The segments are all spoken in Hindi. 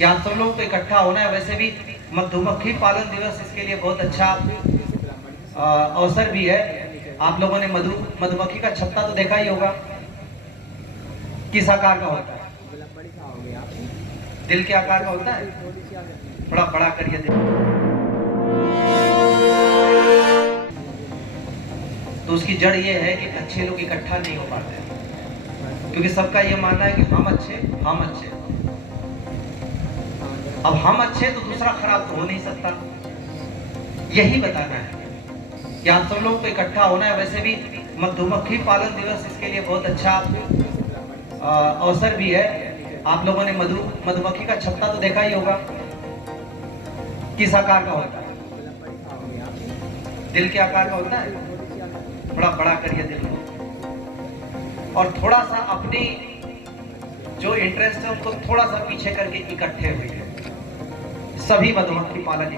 कि आप सब लोग को इकट्ठा होना है। वैसे भी मधुमक्खी पालन दिवस इसके लिए बहुत अच्छा अवसर भी है। आप लोगों ने मधुमक्खी का छत्ता तो देखा ही होगा, किस आकार का होता है? दिल के आकार का होता है। थोड़ा बड़ा करिए दिल। तो उसकी जड़ ये है कि अच्छे लोग इकट्ठा नहीं हो पाते, क्योंकि सबका ये मानना है कि हम अच्छे। अब हम अच्छे तो दूसरा खराब तो हो नहीं सकता। यही बताना है कि आप सब लोग को इकट्ठा होना है। वैसे भी मधुमक्खी पालन दिवस इसके लिए बहुत अच्छा अवसर भी है। आप लोगों ने मधुमक्खी का छत्ता तो देखा ही होगा, किस आकार का होता है? दिल के आकार का होता है। थोड़ा बड़ा करिए दिल को, और थोड़ा सा अपनी जो इंटरेस्ट है उनको थोड़ा सा पीछे करके इकट्ठे हुए। सभी मधुमक्खी पालक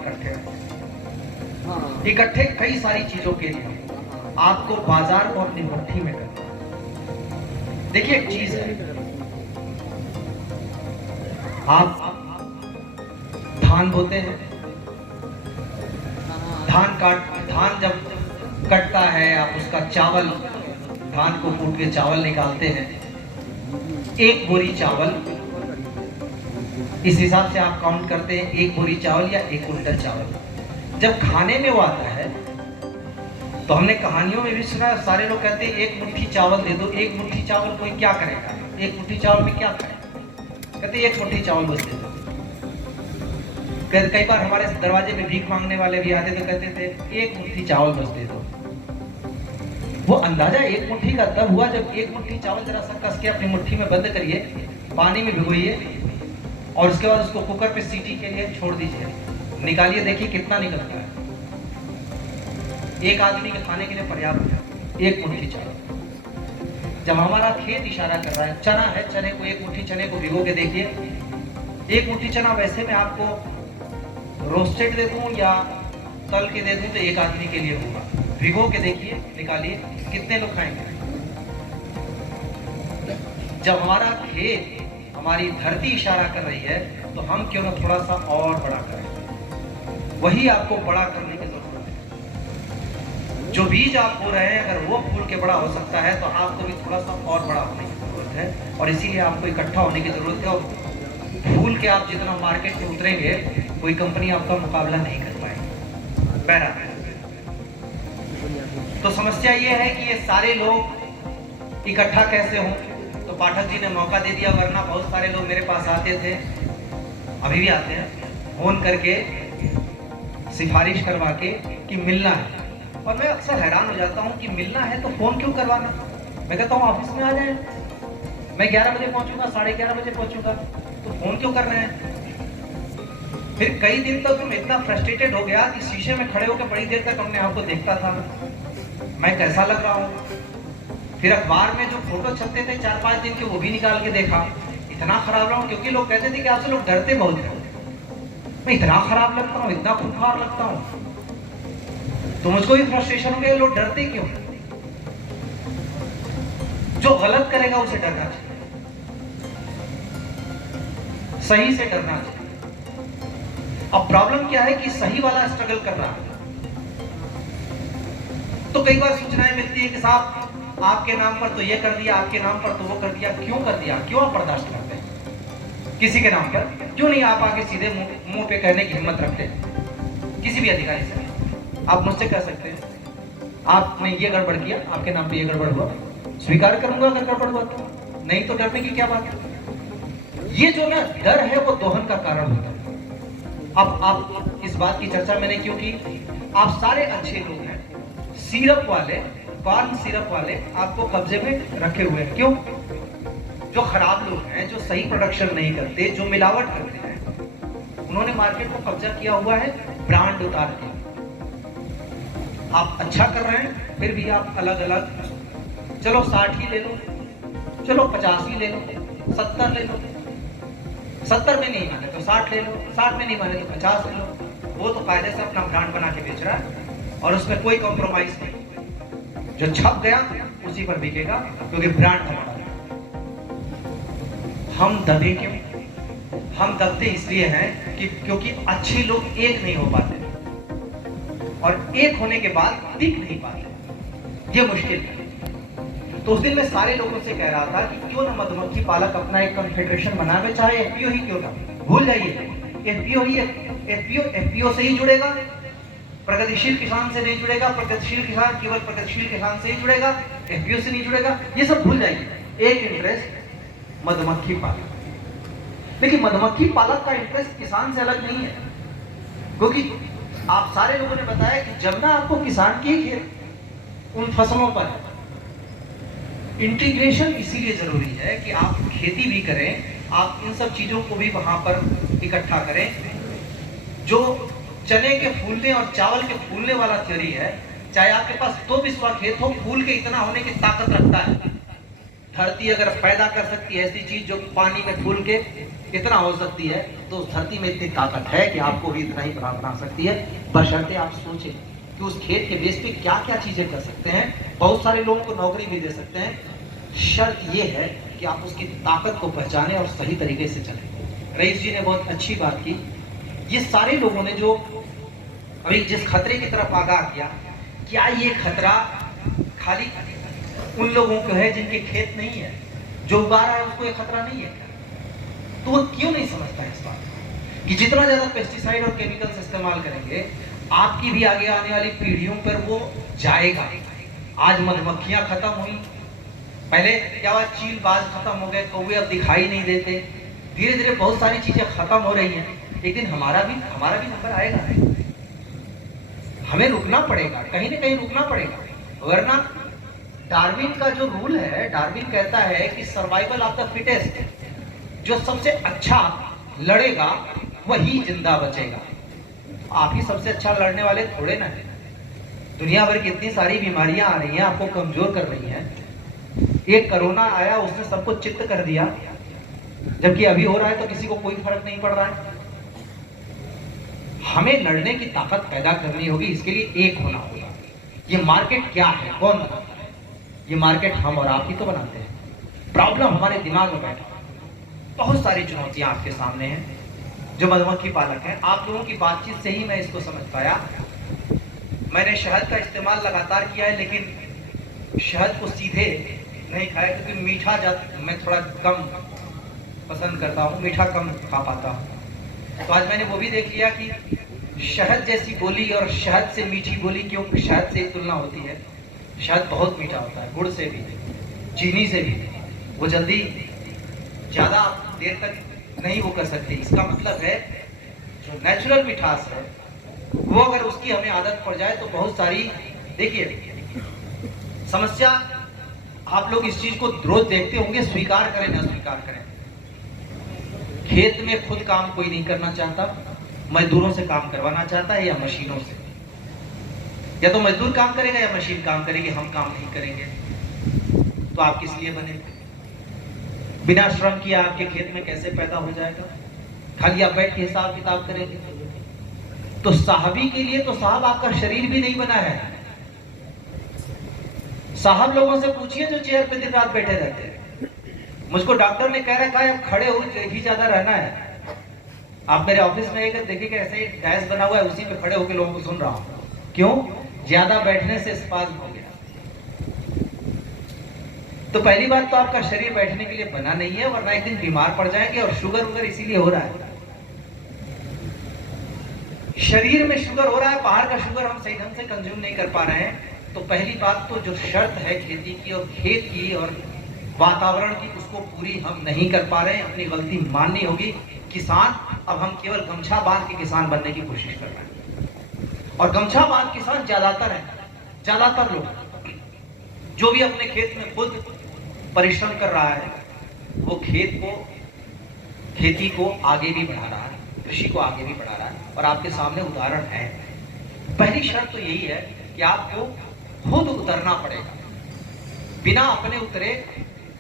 इकट्ठे कई सारी चीजों के लिए। आपको बाजार को अपनी मुट्ठी में करना। देखिए एक चीज है, आप धान बोते हैं, धान जब कटता है आप उसका चावल, धान को कूट के चावल निकालते हैं। एक बोरी चावल, इस हिसाब से आप काउंट करते हैं, एक बोरी चावल या एक कुंटल चावल। जब खाने में वो आता है तो हमने कहानियों में भी सुना, सारे लोग कहते हैं एक मुट्ठी चावल दे दो। एक मुट्ठी चावल कोई क्या करेगा? एक मुट्ठी चावल में क्या करेगा? कहते एक मुट्ठी चावल बस दे दो। कई बार हमारे दरवाजे पे भीख मांगने वाले भी आते तो कहते थे एक मुट्ठी चावल बस दे दो। वो अंदाजा एक मुट्ठी का तब हुआ जब एक मुट्ठी चावल जरा सा कस के अपनी मुट्ठी में बंद करिए, पानी में भिगोइए और उसके बाद उसको कुकर पे सीटी के लिए छोड़ दीजिए। निकालिए, देखिए कितना निकलता है। एक आदमी के खाने के लिए पर्याप्त है एक मुट्ठी चावल। जब हमारा खेत इशारा कर रहा है, चना है, चने को एक मुट्ठी चने को भिगो के देखिए। एक मुट्ठी चना वैसे मैं आपको रोस्टेड दे दूं या तल के दे दूं तो एक आदमी के लिए होगा। भिगो के देखिए, निकालिए, कितने लोग खाएंगे? जब हमारा खेत, हमारी धरती इशारा कर रही है तो हम क्यों ना थोड़ा सा और बड़ा करें। वही आपको बड़ा करने की जरूरत है। जो बीज आप बो रहे हैं अगर वो फूल के बड़ा हो सकता है तो आपको भी थोड़ा सा और बड़ा होने की जरूरत है, और इसीलिए आपको इकट्ठा होने की जरूरत है। और फूल के आप जितना मार्केट में उतरेंगे कोई कंपनी आपका मुकाबला नहीं कर पाएगी। बहरहाल तो समस्या ये है कि ये सारे लोग इकट्ठा कैसे हों। तो पाठक जी ने मौका दे दिया, वरना बहुत सारे लोग मेरे पास आते थे, अभी भी आते हैं, फोन करके सिफारिश करवा के कि मिलना है। और मैं अक्सर हैरान हो जाता हूँ कि मिलना है तो फोन क्यों करवाना। मैं कहता हूँ ऑफिस में आ जाए, मैं 11 बजे पहुंचूंगा, 11:30 बजे पहुंचूंगा, तो फोन क्यों कर रहे हैं? फिर कई दिन तक मैं इतना फ्रस्ट्रेटेड हो गया कि शीशे में खड़े होकर बड़ी देर तक अपने आप को देखता था मैं कैसा लग रहा हूँ। फिर अखबार में जो फोटो छपते थे 4-5 दिन के वो भी निकाल के देखा, इतना खराब रहा हूँ, क्योंकि लोग कहते थे कि आपसे लोग डरते बहुत हैं। मैं इतना खराब लगता हूँ, इतना खूंखार लगता हूँ, तो मुझको भी फ्रस्ट्रेशन हो गया, लोग डरते क्यों? जो गलत करेगा उसे डरना चाहिए, सही से डरना चाहिए। अब प्रॉब्लम क्या है कि सही वाला स्ट्रगल कर रहा है। तो कई बार सूचनाएं मिलती है कि साहब आपके नाम पर तो ये कर दिया, आपके नाम पर तो वो कर दिया। क्यों कर दिया? क्यों आप बर्दाश्त करते हैं? किसी के नाम पर क्यों नहीं आप आगे सीधे मुंह पे कहने की हिम्मत रखते हैं? किसी भी अधिकारी से आप मुझसे कह सकते हैं आपने ये गड़बड़ किया, आपके नाम पे ये गड़बड़ हुआ, स्वीकार करूंगा अगर गड़बड़ हुआ तो, नहीं तो डरने की क्या बात है। ये जो ना डर है वो दोहन का कारण होता है। अब आप इस बात की चर्चा मैंने क्यों की? आप सारे अच्छे लोग हैं, सिरप वाले, कॉर्न सिरप वाले आपको कब्जे में रखे हुए हैं। क्यों? जो खराब लोग हैं, जो सही प्रोडक्शन नहीं करते, जो मिलावट करते हैं, उन्होंने मार्केट को कब्जा किया हुआ है ब्रांड उतार के। आप अच्छा कर रहे हैं फिर भी आप अलग अलग, चलो 60 ही ले लो, चलो 50 ही ले लो, 70 ले लो, 70 में नहीं माने तो 60 ले लो, 60 में नहीं माने तो 50 ले लो। वो तो कायदे से अपना ब्रांड बना के बेच रहा है और उसमें कोई कॉम्प्रोमाइज नहीं। जो छप गया उसी पर बिकेगा, क्योंकि ब्रांड हमारा। हम दबे क्यों? हम दबते इसलिए हैं कि क्योंकि अच्छे लोग एक नहीं हो पाते, और एक होने के बाद टिक नहीं पाते, ये मुश्किल है। तो उस दिन मैं सारे लोगों से कह रहा था कि क्यों ना मधुमक्खी पालक अपना एक कॉन्फेडरेशन बनावे, चाहे एफपीओ ही क्यों ना, भूल जाइए एफपीओ से ही जुड़ेगा, प्रगतिशील किसान से नहीं जुड़ेगा, प्रगतिशील किसान केवल प्रगतिशील किसान से ही जुड़ेगा, एफपीओ से नहीं जुड़ेगा, ये सब भूल जाइए। एक इंटरेस्ट मधुमक्खी पालक, लेकिन मधुमक्खी पालक का इंटरेस्ट किसान से अलग नहीं है, क्योंकि आप सारे लोगों ने बताया कि जमना आपको किसान की खेत उन फसलों पर है। इंटीग्रेशन इसीलिए जरूरी है कि आप खेती भी करें, आप इन सब चीजों को भी वहां पर इकट्ठा करें। जो चने के फूलने और चावल के फूलने वाला थ्योरी है, चाहे आपके पास 2 बिस्वा खेत हो, फूल के इतना होने की ताकत रखता है। धरती अगर पैदा कर सकती है ऐसी चीज जो पानी में फूल के इतना हो सकती है, तो उस धरती में इतनी ताकत है कि आपको भी इतना ही बना सकती है, बशर्ते आप सोचें कि उस खेत के बेस पे क्या क्या चीजें कर सकते हैं। बहुत सारे लोगों को नौकरी भी दे सकते हैं, शर्त ये है कि आप उसकी ताकत को पहचानें और सही तरीके से चलें। रईस जी ने बहुत अच्छी बात की। ये सारे लोगों ने जो अभी जिस खतरे की तरफ आगाह किया, क्या ये खतरा खाली उन लोगों को है जिनके खेत नहीं है, जो उगा रहा है उसको ये खतरा नहीं है? तो वो क्यों नहीं समझता है इस बात कि जितना ज्यादा पेस्टिसाइड और केमिकल्स इस्तेमाल करेंगे, आपकी भी आगे आने वाली पीढ़ियों पर वो जाएगा। आज मधुमक्खियां खत्म हुई, पहले क्या हुआ, चील बाज खत्म हो गए, कौवे अब दिखाई नहीं देते, धीरे धीरे बहुत सारी चीजें खत्म हो रही हैं। एक दिन हमारा भी नंबर आएगा, हमें रुकना पड़ेगा, कहीं ना कहीं रुकना पड़ेगा, वरना डार्विन का जो रूल है, डार्विन कहता है कि सर्वाइवल ऑफ द फिटेस्ट, जो सबसे अच्छा लड़ेगा वही जिंदा बचेगा। आप ही सबसे अच्छा लड़ने वाले थोड़े ना है। दुनिया भर की इतनी सारी बीमारियां आ रही हैं, आपको कमजोर कर रही हैं। एक कोरोना आया, उसने सबको चित्त कर दिया, जबकि अभी हो रहा है तो किसी को कोई फर्क नहीं पड़ रहा है। हमें लड़ने की ताकत पैदा करनी होगी, इसके लिए एक होना होगा। ये मार्केट क्या है, कौन बनाता है? ये मार्केट हम और आप ही तो बनाते हैं। प्रॉब्लम हमारे दिमाग में बैठा। बहुत सारी चुनौतियां आपके सामने हैं जो मधुमक्खी पालक हैं। आप लोगों की बातचीत से ही मैं इसको समझ पाया। मैंने शहद का इस्तेमाल लगातार किया है, लेकिन शहद को सीधे नहीं खाया, क्योंकि मीठा मैं थोड़ा कम पसंद करता हूँ, मीठा कम खा पाता हूँ। तो आज मैंने वो भी देख लिया कि शहद जैसी बोली और शहद से मीठी बोली क्यों शहद से तुलना होती है। शहद बहुत मीठा होता है, गुड़ से भी, चीनी से भी, वो जल्दी ज़्यादा देर तक नहीं वो कर सकती। इसका मतलब है जो नेचुरल मिठास है वो अगर उसकी हमें आदत पड़ जाए तो बहुत सारी, देखिए समस्या, आप लोग इस चीज को रोज देखते होंगे, स्वीकार करें ना स्वीकार करें, खेत में खुद काम कोई नहीं करना चाहता, मजदूरों से काम करवाना चाहता है या मशीनों से। या तो मजदूर काम करेगा या मशीन काम करेगी, हम काम नहीं करेंगे। तो आप किस लिए बने? बिना श्रम किए आपके खेत में कैसे पैदा हो जाएगा? खाली आप बैठ के हिसाब किताब करेंगे। तो साहबी के लिए तो साहब आपका शरीर भी नहीं बना है। साहब लोगों से पूछिए जो चेयर पे दिन रात बैठे रहते हैं। मुझको डॉक्टर ने कह रखा है खड़े ही ज्यादा रहना है। आप मेरे ऑफिस में अगर देखिए ऐसे ही डैश बना हुआ है, उसी पे खड़े होकर लोगों को सुन रहा हूं। क्यों? ज्यादा बैठने से स्पाज्म हो गया। तो पहली बात तो आपका शरीर बैठने के लिए बना नहीं है, वरना एक दिन बीमार पड़ जाएंगे। और शुगर वुगर इसीलिए हो रहा है, शरीर में शुगर हो रहा है, बाहर का शुगर हम सही ढंग से कंज्यूम नहीं कर पा रहे हैं। तो पहली बात तो जो शर्त है खेती की और खेत की और वातावरण की, उसको पूरी हम नहीं कर पा रहे हैं। अपनी गलती माननी होगी। किसान, अब हम केवल गमछा बांध के किसान बनने की कोशिश कर रहे हैं, और गमछा बांध किसान ज्यादातर है। ज्यादातर लोग जो भी अपने खेत में खुद परिश्रम कर रहा है, वो खेती को आगे भी बढ़ा रहा है, कृषि को आगे भी बढ़ा रहा है। और आपके सामने उदाहरण है। पहली शर्त तो यही है कि आपको खुद उतरना पड़ेगा। बिना अपने उतरे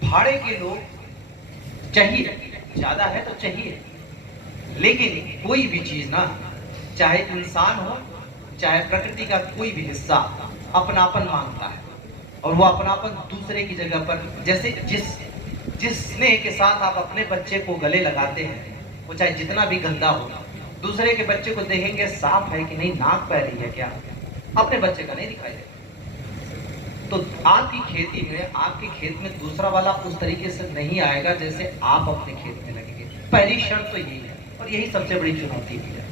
भाड़े के लोग चाहिए, ज्यादा है तो चाहिए, लेकिन कोई भी चीज ना, चाहे इंसान हो चाहे प्रकृति का कोई भी हिस्सा, अपनापन मांगता है। और वो अपनापन दूसरे की जगह पर, जैसे जिस स्नेह के साथ आप अपने बच्चे को गले लगाते हैं, वो चाहे जितना भी गंदा हो, दूसरे के बच्चे को देखेंगे साफ है कि नहीं, नाक बह रही है क्या, अपने बच्चे का नहीं दिखाई देता। तो आपकी खेती में, आपके खेत में दूसरा वाला उस तरीके से नहीं आएगा जैसे आप अपने खेत में लगेंगे। पहली शर्त तो यही है, और यही सबसे बड़ी चुनौती भी है।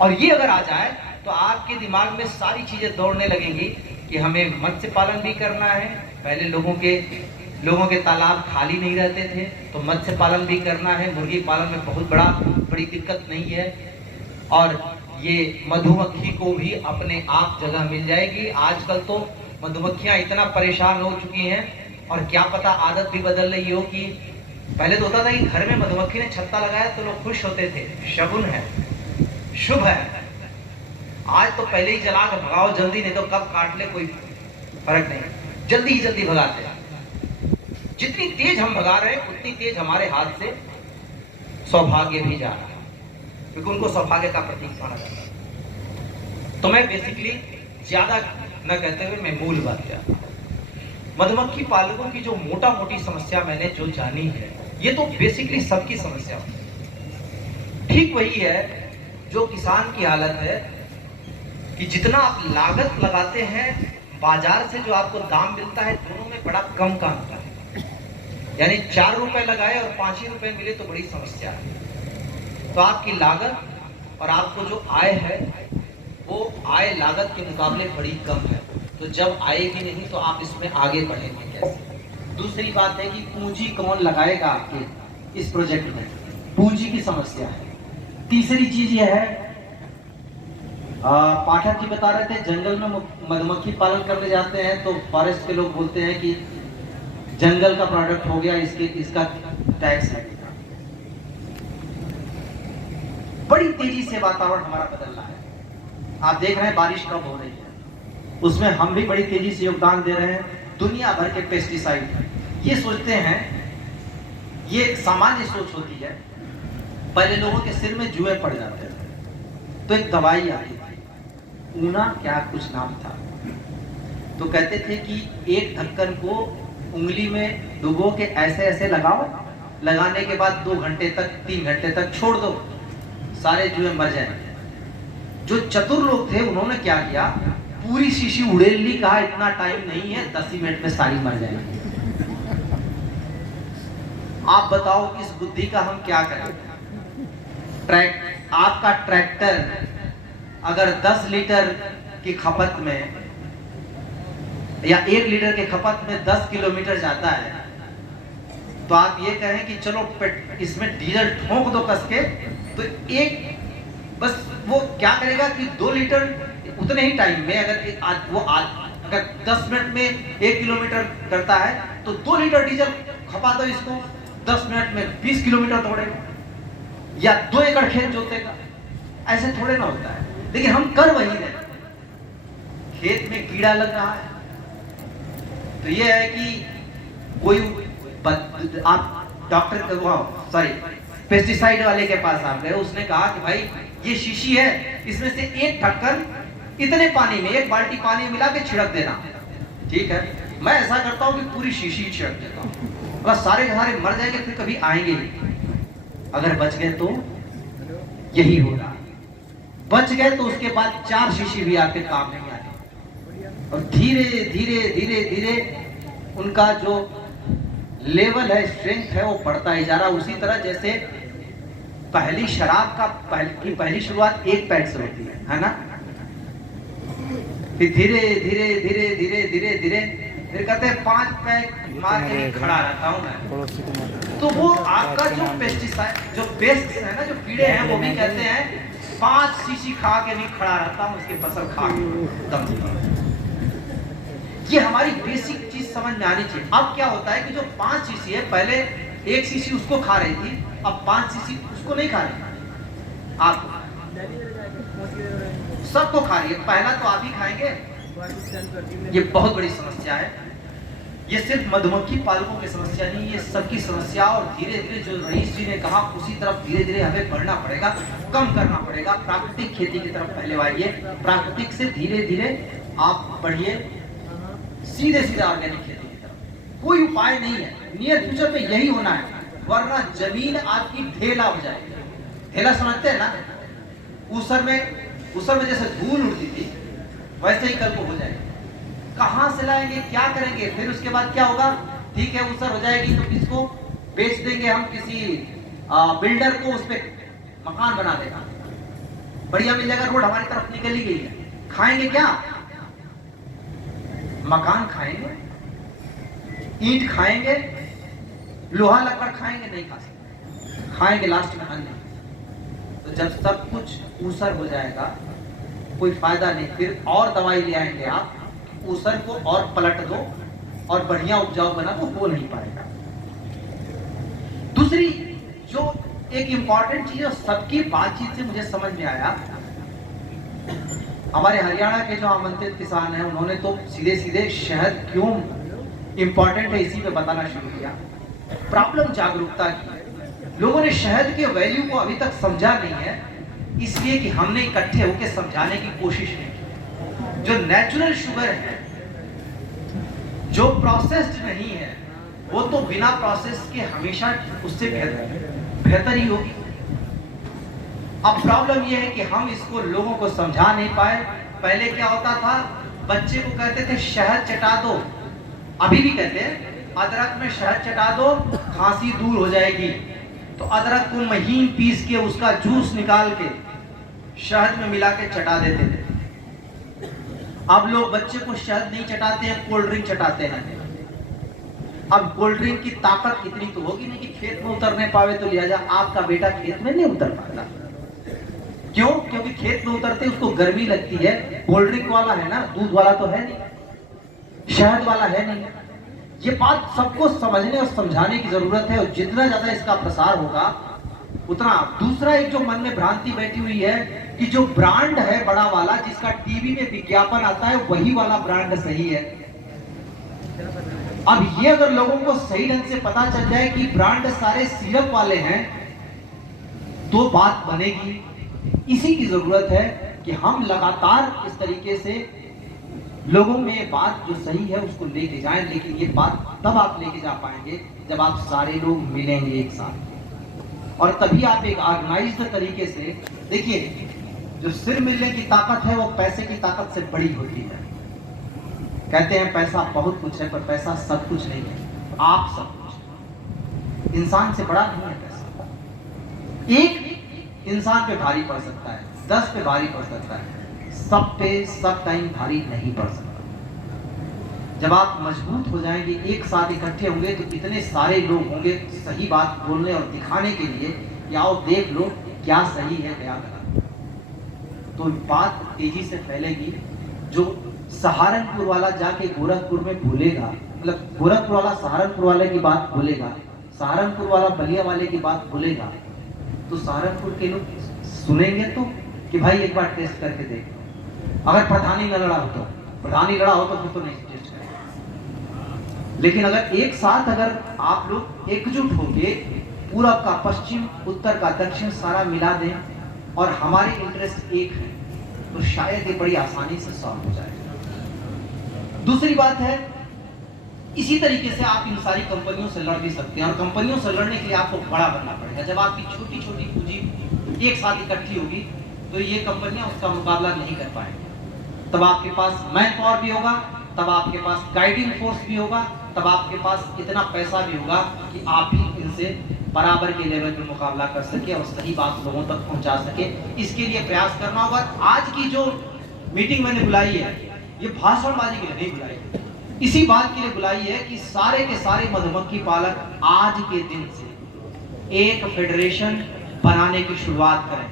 और ये अगर आ जाए तो आपके दिमाग में सारी चीजें दौड़ने लगेंगी कि हमें मत्स्य पालन भी करना है। पहले लोगों के तालाब खाली नहीं रहते थे, तो मत्स्य पालन भी करना है। मुर्गी पालन में बहुत बड़ी दिक्कत नहीं है। और ये मधुमक्खी को भी अपने आप जगह मिल जाएगी। आजकल तो मधुमक्खियां इतना परेशान हो चुकी हैं, और क्या पता आदत भी बदल रही हो कि पहले तो होता था कि घर में मधुमक्खी ने छत्ता लगाया तो लोग खुश होते थे, शगुन है, शुभ है। आज तो पहले ही जला कर भगाओ जल्दी, नहीं तो कब काट ले कोई फर्क नहीं, जल्दी ही जल्दी भगाते हैं। जितनी तेज हम भगा रहे हैं उतनी तेज हमारे हाथ से सौभाग्य भी जा रहा है, क्योंकि उनको सौभाग्य का प्रतीक माना जाता है। तो मैं बेसिकली ज्यादा न कहते हुए मैं मूल बात क्या, मधुमक्खी पालकों की जो मोटा मोटी समस्या मैंने जो जानी है, ये तो बेसिकली सबकी समस्या ठीक वही है जो किसान की हालत है कि जितना आप लागत लगाते हैं, बाजार से जो आपको दाम मिलता है, दोनों में बड़ा कम का अंतर है। यानी 4 रुपए लगाए और 5 ही रुपए मिले तो बड़ी समस्या है। तो आपकी लागत और आपको जो आय है वो आय लागत के मुकाबले बड़ी कम है। तो जब आएगी नहीं तो आप इसमें आगे बढ़ेंगे कैसे? दूसरी बात है कि पूंजी कौन लगाएगा आपके इस प्रोजेक्ट में, पूंजी की समस्या है। तीसरी चीज यह है, पाठक जी बता रहे थे जंगल में मधुमक्खी पालन करने जाते हैं तो फॉरेस्ट के लोग बोलते हैं कि जंगल का प्रोडक्ट हो गया, इसका टैक्स लगेगा। बड़ी तेजी से वातावरण हमारा बदल रहा है। आप देख रहे हैं बारिश कब हो रही है, उसमें हम भी बड़ी तेजी से योगदान दे रहे हैं। दुनिया भर के पेस्टिसाइड, ये सोचते हैं, ये एक सामान्य सोच होती है, पहले लोगों के सिर में जुए पड़ जाते थे तो एक दवाई आई थी, ऊना क्या कुछ नाम था, तो कहते थे कि एक ढक्कन को उंगली में डुबो के ऐसे ऐसे लगाओ, लगाने के बाद 2 घंटे तक 3 घंटे तक छोड़ दो, सारे जुए मर जाएंगे। जो चतुर लोग थे उन्होंने क्या किया, पूरी शीशी उड़ेल ली, कहा इतना टाइम नहीं है, 10 ही मिनट में सारी मर जाएंगी। आप बताओ इस बुद्धि का हम क्या करें? आपका ट्रैक्टर अगर 10 लीटर की खपत में या 1 लीटर के खपत में 10 किलोमीटर जाता है, तो आप ये कहें कि चलो इसमें डीजल ठोक दो कस के, तो एक बस वो क्या करेगा कि 2 लीटर उतने ही टाइम में, अगर 10 मिनट में 1 किलोमीटर करता है तो 2 लीटर डीजल खपा दो इसको, 10 मिनट में 20 किलोमीटर दौड़ेगा या 2 एकड़ खेत जोतेगा। ऐसे थोड़े ना होता है, लेकिन हम कर वही रहे, खेत में कीड़ा लग रहा है तो ये है कि कोई आप डॉक्टर पेस्टिसाइड वाले के पास आप गए, उसने कहा कि भाई ये शीशी है, इसमें से एक ढक्कन इतने पानी में, 1 बाल्टी पानी में मिला के छिड़क देना। ठीक है, मैं ऐसा करता हूँ कि पूरी शीशी छिड़क देता हूँ, बस सारे के सारे मर जाएंगे, फिर कभी आएंगे नहीं। अगर बच गए तो यही होगा, बच गए तो उसके बाद 4 शीशी भी आपके काम नहीं आएगी। और धीरे धीरे धीरे धीरे उनका जो लेवल है, स्ट्रेंथ है, वो बढ़ता ही जा रहा। उसी तरह जैसे पहली शराब का पहली शुरुआत 1 पैक से होती है ना, फिर धीरे धीरे धीरे धीरे धीरे धीरे फिर कहते हैं 5 पैक मार के खड़ा रहता हूं मैं। तो वो आपका जो पेस्टिसाइड, जो पेस्ट है ना, जो कीड़े हैं, वो भी कहते हैं 5 शीशी खा के भी खड़ा रहता हूं, उसकी फसल खा के दम। ये हमारी बेसिक चीज समझ में आनी चाहिए। अब क्या होता है कि जो 5 शीशी है, पहले 1 शीशी उसको खा रही थी, अब 5 शीशी उसको नहीं खा रही, आप सबको खा रही है। पहला तो आप ही खाएंगे, ये बहुत बड़ी समस्या है। ये सिर्फ मधुमक्खी पालकों की समस्या नहीं, ये सबकी समस्या। और धीरे धीरे जो रईस जी ने कहा, उसी तरफ धीरे धीरे हमें बढ़ना पड़ेगा, कम करना पड़ेगा। प्राकृतिक खेती की तरफ पहले आइए, प्राकृतिक से धीरे धीरे आप बढ़िए सीधे सीधे ऑर्गेनिक खेती की तरफ। कोई उपाय नहीं है, नियर फ्यूचर में यही होना है, वरना जमीन आपकी ढेला हो जाएगी। ढेला समझते हैं ना, ऊसर में जैसे धूल उड़ती थी वैसे ही कल को हो जाएगी। कहां से लाएंगे, क्या करेंगे? फिर उसके बाद क्या होगा? ठीक है ऊसर हो जाएगी तो किसको बेच देंगे हम? किसी बिल्डर को, उस पर मकान बना देगा, बढ़िया मिल जाएगा। रोड हमारी तरफ निकल ही गई है, खाएंगे क्या? मकान खाएंगे, ईंट खाएंगे, लोहा लकड़ खाएंगे? नहीं खा सकते, खाएंगे लास्ट में अन्न। तो जब सब कुछ ऊसर हो जाएगा कोई फायदा नहीं। फिर और दवाई ले आएंगे आप, ऊसर को और पलट दो और बढ़िया उपजाऊ बना, तो हो नहीं पाएगा। दूसरी जो एक इंपॉर्टेंट चीज है, सबकी बातचीत से मुझे समझ में आया, हमारे हरियाणा के जो आमंत्रित किसान हैं उन्होंने तो सीधे सीधे शहद क्यों इंपॉर्टेंट है इसी पे बताना शुरू किया। प्रॉब्लम जागरूकता की, लोगों ने शहद के वैल्यू को अभी तक समझा नहीं है, इसलिए कि हमने इकट्ठे होकर समझाने की कोशिश नहीं की। जो नेचुरल शुगर है, जो प्रोसेस्ड नहीं है, वो तो बिना प्रोसेस के हमेशा उससे बेहतर ही होगी। अब प्रॉब्लम यह है कि हम इसको लोगों को समझा नहीं पाए। पहले क्या होता था, बच्चे को कहते थे शहद चटा दो, अभी भी कहते हैं अदरक में शहद चटा दो खांसी दूर हो जाएगी, तो अदरक को महीन पीस के उसका जूस निकाल के शहद में मिला के चटा देते थे। अब लोग बच्चे को शहद नहीं चटाते हैं, कोल्ड ड्रिंक चटाते हैं। अब कोल्ड ड्रिंक की ताकत इतनी तो होगी नहीं कि खेत में उतरने पावे, तो लिहाजा आपका बेटा खेत में नहीं उतर पाता। क्यों? क्योंकि खेत में उतरते उसको गर्मी लगती है। कोल्ड ड्रिंक वाला है ना, दूध वाला तो है नहीं, शहद वाला है नहीं। ये बात सबको समझने और समझाने की जरूरत है, और जितना ज्यादा इसका प्रसार होगा उतना। दूसरा एक जो मन में भ्रांति बैठी हुई है कि जो ब्रांड है बड़ा वाला, जिसका टीवी में विज्ञापन आता है, वही वाला ब्रांड सही है। अब ये अगर लोगों को सही ढंग से पता चल जाए कि ब्रांड सारे सिरप वाले हैं, तो बात बनेगी। इसी की जरूरत है कि हम लगातार इस तरीके से लोगों में बात जो सही है उसको लेके जाएं। लेकिन ये बात तब आप लेके जा पाएंगे जब आप सारे लोग मिलेंगे एक साथ, और तभी आप एक ऑर्गेनाइज्ड तरीके से देखिए। जो सिर मिलने की ताकत है वो पैसे की ताकत से बड़ी होती है। कहते हैं पैसा बहुत कुछ है, पर पैसा सब कुछ नहीं है। आप सब कुछ, इंसान से बड़ा नहीं है पैसा। एक इंसान पे भारी पड़ सकता है, 10 पे भारी पड़ सकता है, सब पे सब टाइम भारी नहीं पड़ सकता। जब आप मजबूत हो जाएंगे, एक साथ इकट्ठे होंगे, तो इतने सारे लोग होंगे सही बात बोलने और दिखाने के लिए कि आओ देख लो क्या सही है क्या गलत। तो बात तेजी से फैलेगी। जो सहारनपुर वाला जाके गोरखपुर में बोलेगा, मतलब गोरखपुर वाला सहारनपुर वाले की बात बोलेगा, सहारनपुर वाला बलिया वाले की बात बोलेगा, तो सहारनपुर के लोग सुनेंगे तो कि भाई एक बार टेस्ट करके देखो। अगर प्रधानी न लड़ा हो तो, प्रधानी लड़ा हो तो फिर तो नहीं टेस्ट करें। लेकिन अगर एक साथ अगर आप लोग एकजुट होके पूरब का पश्चिम, उत्तर का दक्षिण सारा मिला दें और हमारे इंटरेस्ट एक है, तो शायद ये बड़ी आसानी से सॉल्व हो जाएगा। दूसरी बात है, इसी तरीके से आप इन सारी कंपनियों से लड़ भी सकते हैं, और कंपनियों से लड़ने के लिए आपको बड़ा बनना पड़ेगा। जब आपकी छोटी छोटी पूंजी एक साथ इकट्ठी होगी तो ये कंपनियां उसका मुकाबला नहीं कर पाएंगी। तब आपके पास मैन पावर भी होगा, तब आपके पास गाइडिंग फोर्स भी होगा, तब आपके पास इतना पैसा भी होगा कि आप ही इनसे बराबर के लेवल पे मुकाबला कर सके और सही बात लोगों तक पहुंचा सके। इसके लिए प्रयास करना होगा। आज की जो मीटिंग मैंने बुलाई है, ये भाषणबाजी के लिए नहीं बुलाई है, इसी बात के लिए बुलाई है कि सारे के सारे मधुमक्खी पालक आज के दिन से एक फेडरेशन बनाने की शुरुआत करें,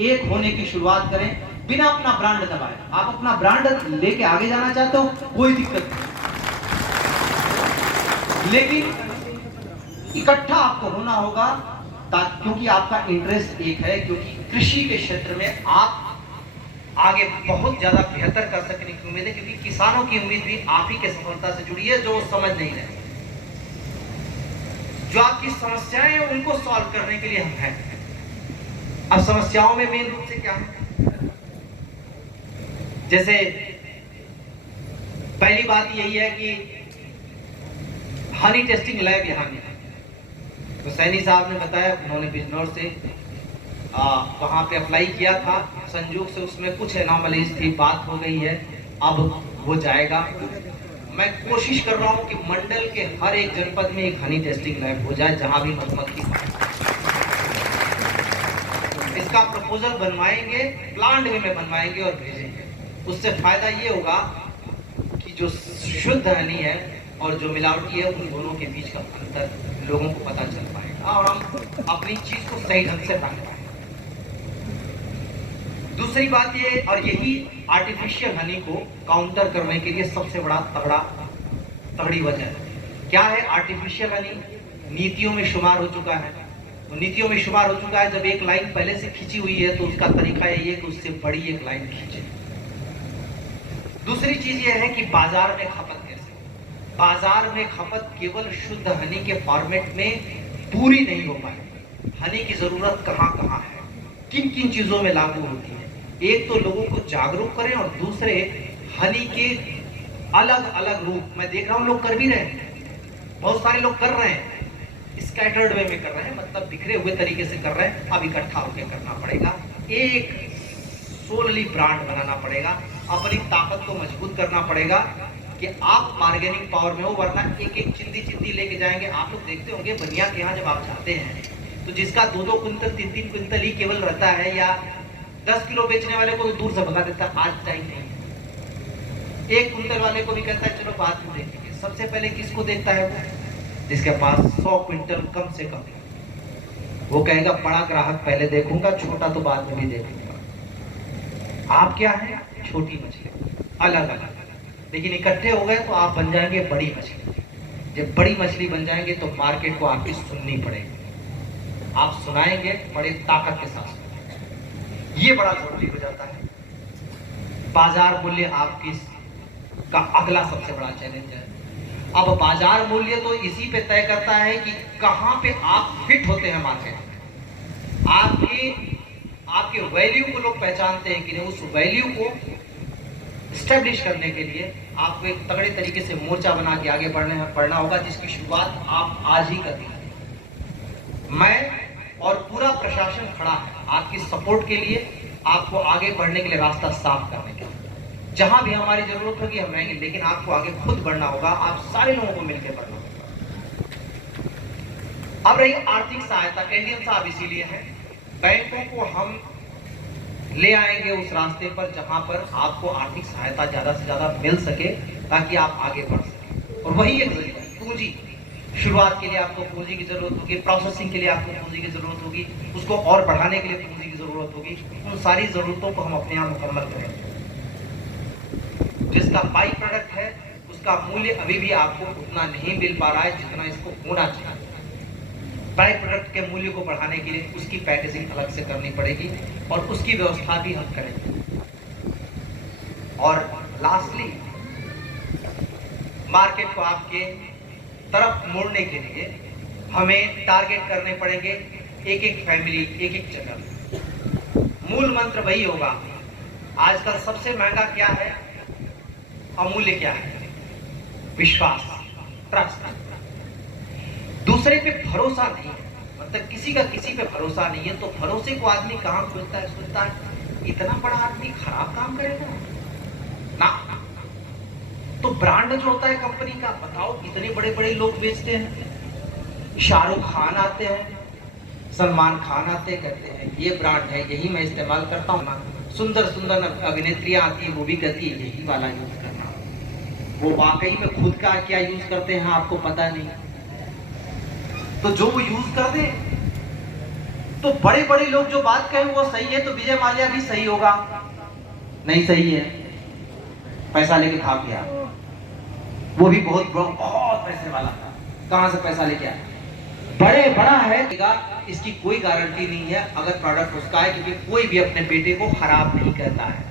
एक होने की शुरुआत करें, बिना अपना ब्रांड दबाए। आप अपना ब्रांड लेके आगे जाना चाहते हो, कोई दिक्कत नहीं, लेकिन इकट्ठा आपको होना होगा, क्योंकि आपका इंटरेस्ट एक है। क्योंकि कृषि के क्षेत्र में आप आगे बहुत ज्यादा बेहतर कर सकने की उम्मीद है, क्योंकि किसानों की उम्मीद भी आप ही के सफलता से जुड़ी है, जो वो समझ नहीं रहे। जो आपकी समस्याएं हैं उनको सॉल्व करने के लिए हम हैं। अब समस्याओं में मेन रूप से क्या है, जैसे पहली बात यही है कि हनी टेस्टिंग लैब यहाँ नहीं है। तो सैनी साहब ने बताया, उन्होंने बिजनौर से वहाँ पे अप्लाई किया था, संयोग से उसमें कुछ एनॉमलीज थी, बात हो गई है, अब वो जाएगा। मैं कोशिश कर रहा हूँ कि मंडल के हर एक जनपद में एक हनी टेस्टिंग लैब हो जाए, जहाँ भी मधुमक्खी। इसका प्रपोजल बनवाएंगे, प्लांट वे में बनवाएंगे और भेजेंगे। उससे फायदा ये होगा कि जो शुद्ध हनी है और जो मिलावटी है, उन दोनों के बीच का अंतर लोगों को पता चल पाएगा और हम अपनी चीज को सही ढंग से पा पाएंगे। दूसरी बात ये, और यही आर्टिफिशियल हनी को काउंटर करने के लिए सबसे बड़ा तगड़ी वजह है। क्या है आर्टिफिशियल हनी? नीतियों में शुमार हो चुका है। तो नीतियों में शुमार हो चुका है, जब एक लाइन पहले से खींची हुई है तो उसका तरीका यही है कि उससे बड़ी एक लाइन खींचे। दूसरी चीज यह है कि बाजार में खपत कैसे? बाजार में खपत केवल शुद्ध हनी के फॉर्मेट में पूरी नहीं हो पाएगी। हनी की जरूरत कहां कहां है, किन किन चीजों में लागू होती है। एक तो लोगों को जागरूक करें और दूसरे हनी के अलग अलग रूप मैं देख रहा हूं लोग कर भी रहे हैं, बहुत सारे लोग कर रहे हैं, स्कैटर्ड वे में कर रहे हैं, मतलब बिखरे हुए तरीके से कर रहे हैं। अब इकट्ठा होकर करना पड़ेगा, एक सोलली ब्रांड बनाना पड़ेगा, अपनी ताकत को मजबूत करना पड़ेगा कि आप बार्गेनिंग पावर में हो, वरना एक एक चिंदी लेके जाएंगे। आप लोग देखते होंगे बनिया के यहाँ जब आप जाते हैं तो जिसका 2-2 कुंतल 3-3 कुंतल ही केवल रहता है, या 10 किलो बेचने वाले को तो दूर से भगा देता है, आज टाइम नहीं। 1 कुंतल वाले को भी कहता है चलो बाद में देखेंगे। सबसे पहले किसको देखता है वो? जिसके पास 100 क्विंटल कम से कम। वो कहेगा बड़ा ग्राहक पहले देखूंगा, छोटा तो बाद में भी देखूंगा। आप क्या है? छोटी मछली, अलग अलग, लेकिन इकट्ठे हो गए तो आप बन जाएंगे बड़ी मछली। जब बड़ी मछली बन जाएंगे तो मार्केट को आपकी सुननी पड़ेगी, आप सुनाएंगे बड़े ताकत के साथ। ये बड़ा जरूरी हो जाता है। बाजार मूल्य आपकी का अगला सबसे बड़ा चैलेंज है। अब बाजार मूल्य तो इसी पे तय करता है कि कहां पे आप फिट होते हैं मार्केट में। आपके वैल्यू को लोग पहचानते हैं कि नहीं। उस वैल्यू को स्टैब्लिश करने के लिए आपको एक तगड़े तरीके से मोर्चा बना के आगे बढ़ना होगा, जिसकी शुरुआत आप आज ही कर रही हैं। मैं और पूरा प्रशासन खड़ा है आपकी सपोर्ट के लिए, आपको आगे बढ़ने के लिए रास्ता साफ करने के लिए। जहां भी हमारी जरूरत होगी हम रहेंगे, लेकिन आपको आगे खुद बढ़ना होगा, आप सारे लोगों को मिलकर बढ़ना होगा। अब रही आर्थिक सहायता, एनडीएम साहब इसीलिए है, बैंकों को हम ले आएंगे उस रास्ते पर जहां पर आपको आर्थिक सहायता ज्यादा से ज्यादा मिल सके, ताकि आप आगे बढ़ सके। और वही एक जरिया है पूंजी। शुरुआत के लिए आपको पूंजी की जरूरत होगी, प्रोसेसिंग के लिए आपको पूंजी की जरूरत होगी, उसको और बढ़ाने के लिए पूंजी की जरूरत होगी। उन सारी जरूरतों को हम अपने यहाँ मुकम्मल करेंगे। जिसका बाई प्रोडक्ट है उसका मूल्य अभी भी आपको उतना नहीं मिल पा रहा है जितना इसको होना चाहिए। बाई प्रोडक्ट के मूल्य को बढ़ाने के लिए उसकी पैकेजिंग अलग से करनी पड़ेगी और उसकी व्यवस्था भी हम करेंगे। और लास्टली, मार्केट को आपके तरफ मोड़ने के लिए हमें टारगेट करने पड़ेंगे एक एक फैमिली, एक एक जगह। मूल मंत्र वही होगा। आजकल सबसे महंगा क्या है, अमूल्य क्या है? विश्वास, ट्रस्ट। दूसरे पे भरोसा नहीं है, मतलब किसी का किसी पे भरोसा नहीं है। तो भरोसे को आदमी कहां खोजता है? सोचता है इतना बड़ा आदमी खराब काम करेगा ना। तो ब्रांड जो होता है कंपनी का, बताओ इतने बड़े बड़े लोग बेचते हैं। शाहरुख खान आते हैं, सलमान खान आते कहते हैं ये ब्रांड है, यही मैं इस्तेमाल करता हूँ। सुंदर सुंदर अभिनेत्रियां आती है, वो भी कहती है यही वाला यूज करना। वो वाकई में खुद का क्या यूज करते हैं आपको पता नहीं। तो जो वो यूज कर दे, तो बड़े बड़े लोग जो बात कहें वो सही है, तो विजय माल्या भी सही होगा? नहीं सही है, पैसा लेके भाग गया। वो भी बहुत पैसे वाला था, कहां से पैसा लेके आया? बड़ा है, इसकी कोई गारंटी नहीं है अगर प्रोडक्ट उसका है, क्योंकि कोई भी अपने बेटे को खराब नहीं कहता है।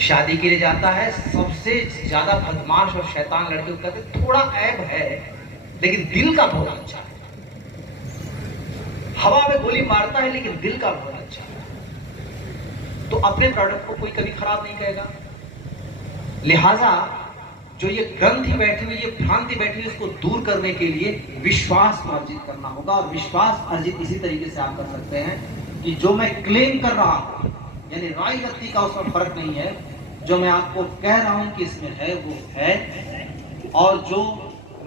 शादी के लिए जाता है, सबसे ज्यादा बदमाश और शैतान लड़के को कहते थोड़ा ऐब है लेकिन दिल का बहुत अच्छा है। हवा में गोली मारता है लेकिन दिल का बहुत अच्छा है। तो अपने प्रोडक्ट को कोई कभी खराब नहीं कहेगा। लिहाजा जो ये ग्रंथि बैठी हुई, ये भ्रांति बैठी हुई, इसको दूर करने के लिए विश्वास को अर्जित करना होगा। और विश्वास अर्जित इसी तरीके से आप कर सकते हैं कि जो मैं क्लेम कर रहा हूं, यानी राय रत्ती का उसमें फर्क नहीं है, जो मैं आपको कह रहा हूं कि इसमें है वो है, और जो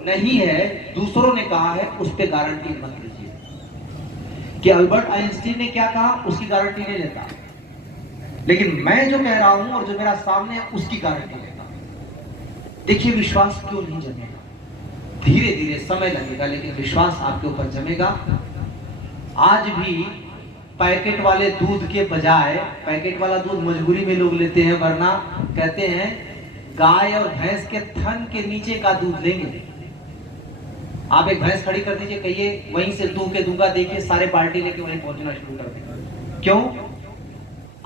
नहीं है दूसरों ने कहा है उस पर गारंटी मत लीजिए। कि अल्बर्ट आइंस्टीन ने क्या कहा उसकी गारंटी नहीं लेता, लेकिन मैं जो कह रहा हूं और जो मेरा सामने है उसकी गारंटी लेता। देखिए विश्वास क्यों नहीं जमेगा, धीरे धीरे समय लगेगा लेकिन विश्वास आपके ऊपर जमेगा। आज भी पैकेट वाले दूध के बजाय, पैकेट वाला दूध मजबूरी में लोग लेते हैं, वरना कहते हैं गाय और भैंस के थन के नीचे का दूध लेंगे। आप एक भैंस खड़ी कर दीजिए, कहिए वहीं से दूध के दूंगा, देखिए सारे बाल्टी लेके वहीं पहुंचना शुरू कर देंगे। क्यों?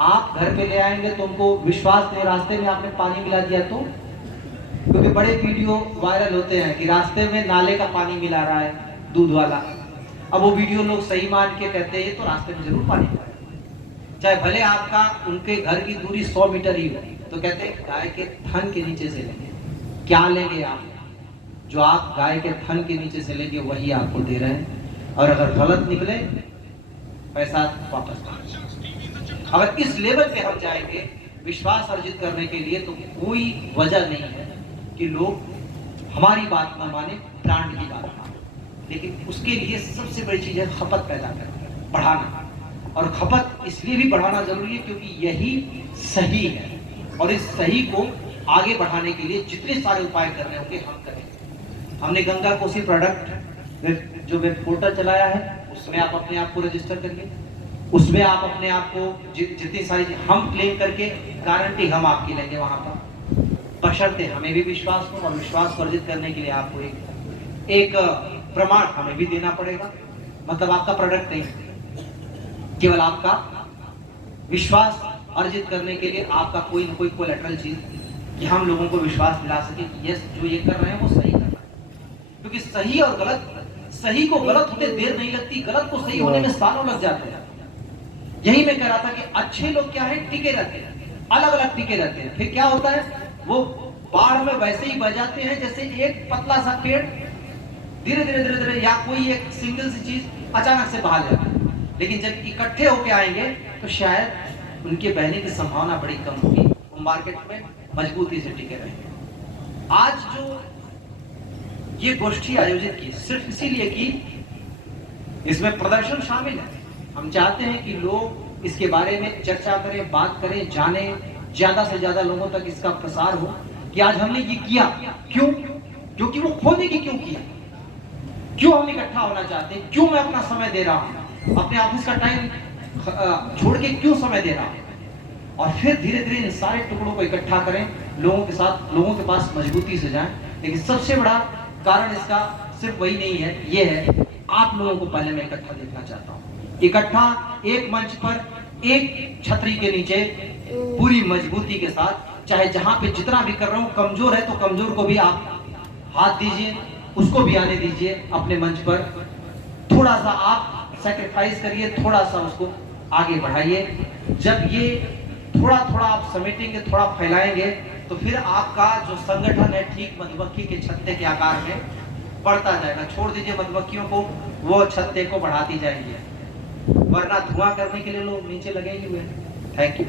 आप घर पे ले आएंगे तो उनको विश्वास नहीं, रास्ते में आपने पानी मिला दिया तो, क्योंकि बड़े वीडियो वायरल होते हैं कि रास्ते में नाले का पानी मिला रहा है दूध वाला। अब वो वीडियो लोग सही मान के कहते हैं तो रास्ते में जरूर पानी मिला है, चाहे भले आपका उनके घर की दूरी 100 मीटर ही हो, तो कहते हैं गाय के थन के नीचे से लेंगे। क्या लेंगे आप? जो आप गाय के थन के नीचे से लेंगे वही आपको दे रहे हैं, और अगर गलत निकले पैसा वापस। अगर इस लेवल पे हम जाएंगे विश्वास अर्जित करने के लिए, तो कोई वजह नहीं है कि लोग हमारी बात न माने, ब्रांड की बात माने। लेकिन उसके लिए सबसे बड़ी चीज है खपत पैदा करना, बढ़ाना। और खपत इसलिए भी बढ़ाना जरूरी है क्योंकि यही सही है, और इस सही को आगे बढ़ाने के लिए जितने सारे उपाय करने होंगे हम करें। हमने गंगा कोसी प्रोडक्ट जो वेब पोर्टल चलाया है, उसमें आप अपने आप को रजिस्टर करिए, उसमें आप अपने आप को जितनी सारी हम क्लेम करके गारंटी हम आपकी लेंगे वहां पर, बशर्ते हमें भी विश्वास हो। और विश्वास को अर्जित करने के लिए आपको एक प्रमाण हमें भी देना पड़ेगा। मतलब आपका प्रोडक्ट नहीं, केवल आपका विश्वास अर्जित करने के लिए आपका कोई न कोई कोलैटरल चीज, कि हम लोगों को विश्वास दिला सके कि यस जो ये कर रहे हैं वो सही कर रहे हैं। क्योंकि सही और गलत, सही को गलत होते देर नहीं लगती, गलत को सही होने में सालों लग जाते हैं। यही मैं कह रहा था कि अच्छे लोग क्या है, टिके रहते हैं, अलग अलग टिके रहते हैं। फिर क्या होता है, वो बाढ़ में वैसे ही बह जाते हैं जैसे एक पतला सा पेड़ धीरे धीरे धीरे धीरे, या कोई एक सिंगल सी चीज अचानक से बहा जाती है। लेकिन जब इकट्ठे होके आएंगे तो शायद उनके बहने की संभावना बड़ी कम होगी, वो मार्केट में मजबूती से टिके रहेंगे। आज जो ये गोष्ठी आयोजित की सिर्फ इसीलिए कि इसमें प्रदर्शन शामिल है। हम चाहते हैं कि लोग इसके बारे में चर्चा करें, बात करें, जाने, ज्यादा से ज्यादा लोगों तक इसका प्रसार हो कि आज हमने ये किया क्यों, क्योंकि वो खोने की क्यों किया, क्यों हम इकट्ठा होना चाहते हैं, क्यों मैं अपना समय दे रहा हूं, अपने ऑफिस का टाइम छोड़ के क्यों समय दे रहा हूं। और फिर धीरे धीरे इन सारे टुकड़ों को इकट्ठा करें, लोगों के साथ, लोगों के पास मजबूती से जाएं। लेकिन सबसे बड़ा कारण इसका सिर्फ वही नहीं है, ये है आप लोगों को पहले मैं इकट्ठा देखना चाहता हूं, इकट्ठा एक मंच पर, एक छतरी के नीचे, पूरी मजबूती के साथ। चाहे जहां पे जितना भी कर रहा हूं, कमजोर है तो कमजोर को भी आप हाथ दीजिए, उसको भी आने दीजिए अपने मंच पर। थोड़ा सा आप सैक्रिफाइस करिए, थोड़ा सा उसको आगे बढ़ाइए। जब ये थोड़ा थोड़ा आप समेटेंगे, थोड़ा फैलाएंगे, तो फिर आपका जो संगठन है ठीक मधुमक्खी के छत्ते के आकार में बढ़ता जाएगा। छोड़ दीजिए मधुमक्खियों को, वो छत्ते को बढ़ाती जाएंगे, वरना धुआं करने के लिए लोग नीचे लगे ही हुए हैं। Thank you.